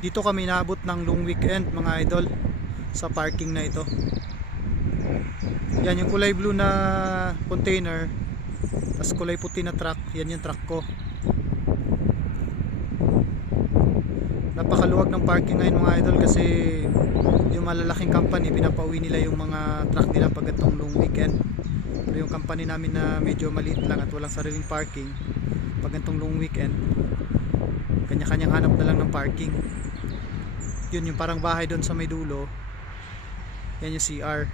Dito kami naabot ng long weekend mga idol sa parking na ito. Yan yung kulay blue na container, tapos kulay puti na truck, yan yung truck ko. Napakaluwag ng parking ngayon mga idol kasi yung malalaking company pinapauwi nila yung mga truck nila pag itong long weekend. Pero yung company namin na medyo maliit lang at walang sariling parking, pag itong long weekend kanya-kanyang hanap na lang ng parking. Yun yung parang bahay doon sa may dulo, yan yung CR.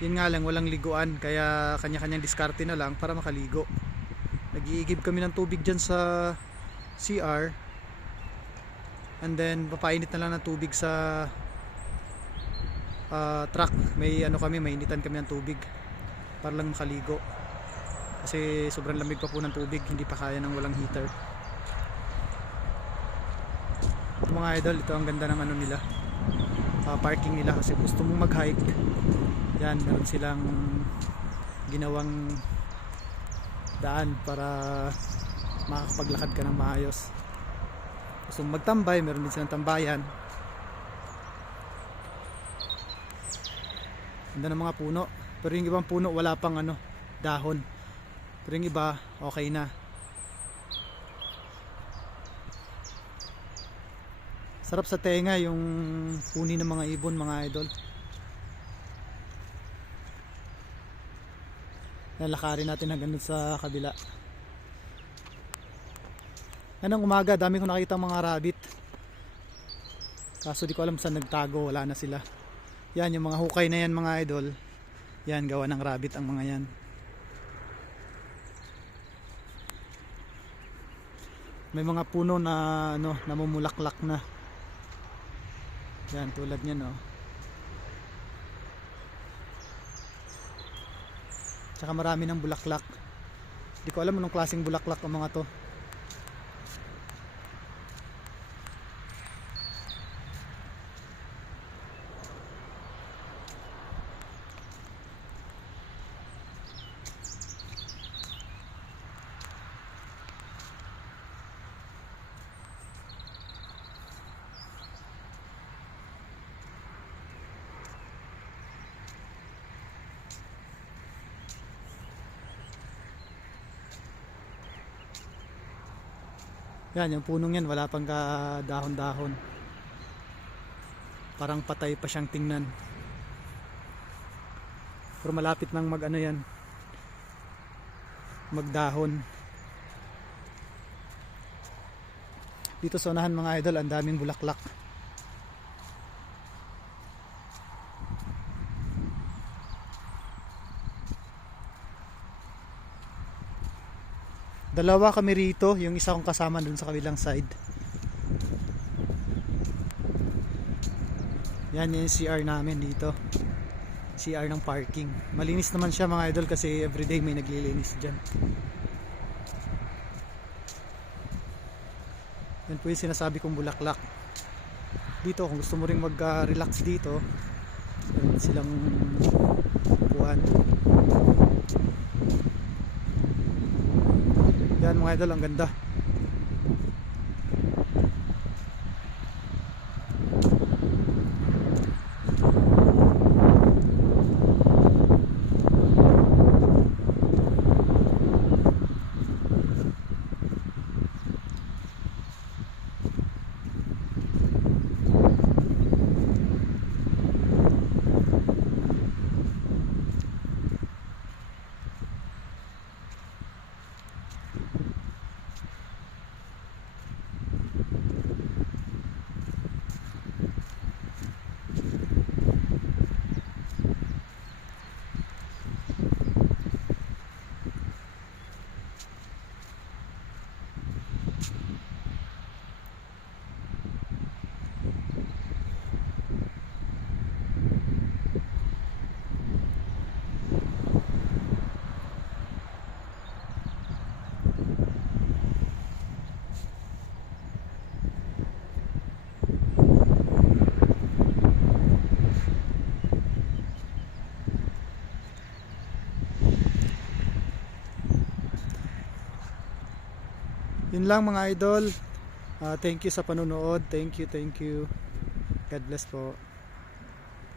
Yun nga lang walang liguan, kaya kanya-kanyang diskarte na lang para makaligo. Nag-iigib kami ng tubig dyan sa CR, and then papainit na lang ng tubig sa truck. May ano kami, mainitan kami ng tubig para lang makaligo kasi sobrang lamig pa po ng tubig, hindi pa kaya ng walang heater. Mga idol, ito ang ganda ng ano nila, parking nila, kasi gusto mong mag-hike, yan, meron silang ginawang daan para makakapaglakad ka ng maayos. Gusto mong magtambay, meron din silang tambayan. Ganda ng mga puno, pero yung ibang puno wala pang ano, dahon, pero yung iba okay na. Sarap sa tenga yung huni ng mga ibon mga idol. Lalakarin natin hanggang sa kabila. Ganang umaga, dami ko nakita mga rabbit, kaso di ko alam saan nagtago, wala na sila. Yan yung mga hukay na yan mga idol, yan gawa ng rabbit ang mga yan. May mga puno na ano, namumulaklak na. Yan, tulad niyan, oh. Tsaka marami ng bulaklak. Hindi ko alam anong klaseng bulaklak ang mga to. Yan, yung punong yan wala pang dahon-dahon, parang patay pa siyang tingnan, pero malapit nang mag ano yan, magdahon. Dito sa unahan mga idol, ang daming bulaklak. Dalawa kami rito, yung isa kong kasama dun sa kabilang side. Yan yung CR namin dito, CR ng parking. Malinis naman siya mga idol kasi everyday may naglilinis dyan. Yan po yung sinasabi kong bulaklak. Dito kung gusto mo ring mag-relax dito, yan silang upuan. Yan mga idol, ang ganda. Yun lang mga idol, Thank you sa panonood. Thank you, thank you. God bless po.